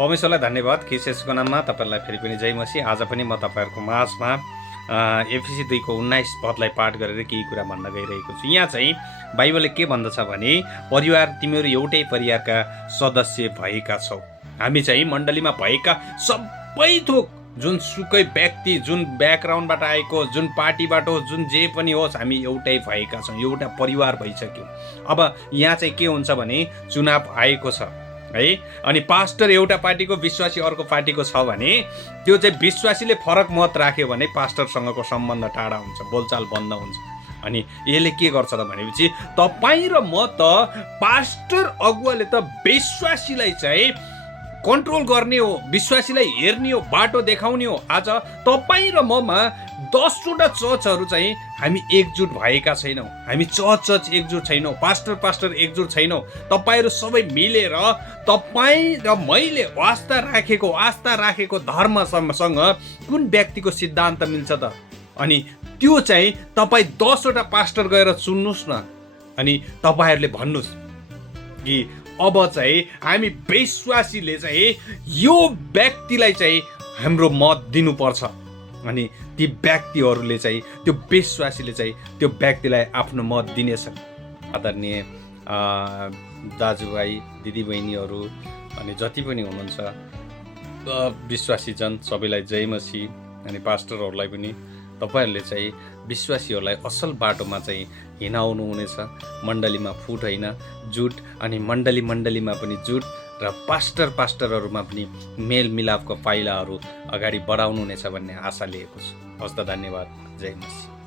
परमेश्वरलाई धन्यवाद खिसेसको नाममा तपाईँहरूलाई फेरि पनि जय मसी। आज पनि म तपाईँहरूको माझमा एफिसी 2:19 पदलाई पाठ गरेर केही कुरा भन्न गइरहेको छु। यहाँ चाहिँ बाइबलले के भन्दछ भने परिवार तिमीहरू एउटै परिवारका सदस्य भएका छौ। हामी चाहिँ मण्डलीमा भएका सबै थोक जुन सुकै व्यक्ति, जुन ब्याकग्राउन्डबाट आएको, जुन पार्टीबाट होस्, जुन जे पनि होस्, हामी एउटै भएका छौँ, एउटा परिवार भइसक्यो। अब यहाँ चाहिँ के हुन्छ भने चुनाव आएको छ है, अनि पास्टर एउटा पार्टीको, विश्वासी अर्को पार्टीको छ भने त्यो चाहिँ विश्वासीले फरक मत राख्यो भने पास्टरसँगको सम्बन्ध टाढा हुन्छ, बोलचाल बन्द हुन्छ। अनि यसले के गर्छ त भनेपछि तपाईँ र म त पास्टर अगुवाले त विश्वासीलाई चाहिँ कन्ट्रोल गर्ने हो, विश्वासीलाई हेर्ने हो, बाटो देखाउने हो। आज तपाईँ र ममा 10वटा चर्चहरू चाहिँ हामी एकजुट भएका छैनौँ, हामी चर्च एकजुट छैनौँ, पास्टर एकजुट छैनौँ। तपाईँहरू सबै मिलेर तपाईँ र मैले आस्था राखेको धर्मसँग कुन व्यक्तिको सिद्धान्त मिल्छ त? अनि त्यो चाहिँ तपाईँ 10वटा पास्टर गएर सुन्नुहोस् न, अनि तपाईँहरूले भन्नुहोस् कि अब चाहिँ हामी विश्वासीले चाहिँ यो व्यक्तिलाई चाहिँ हाम्रो मत दिनुपर्छ। अनि ती व्यक्तिहरूले चाहिँ त्यो विश्वासीले चाहिँ त्यो व्यक्तिलाई आफ्नो मत दिनेछन्। आदरणीय दाजुभाइ दिदीबहिनीहरू अनि जति पनि हुनुहुन्छ विश्वासीजन सबैलाई जय मसी। अनि पास्टरहरूलाई पनि तपाईँहरूले चाहिँ विश्वासीहरूलाई असल बाटोमा चाहिँ हिँडाउनु हुनेछ। मण्डलीमा फुट होइन, जुट, अनि मण्डलीमा पनि जुट र पास्टरहरूमा पनि मेलमिलापको पाइलाहरू अगाडि बढाउनु हुनेछ भन्ने आशा लिएको छु। हस्त धन्यवाद, जय मसी।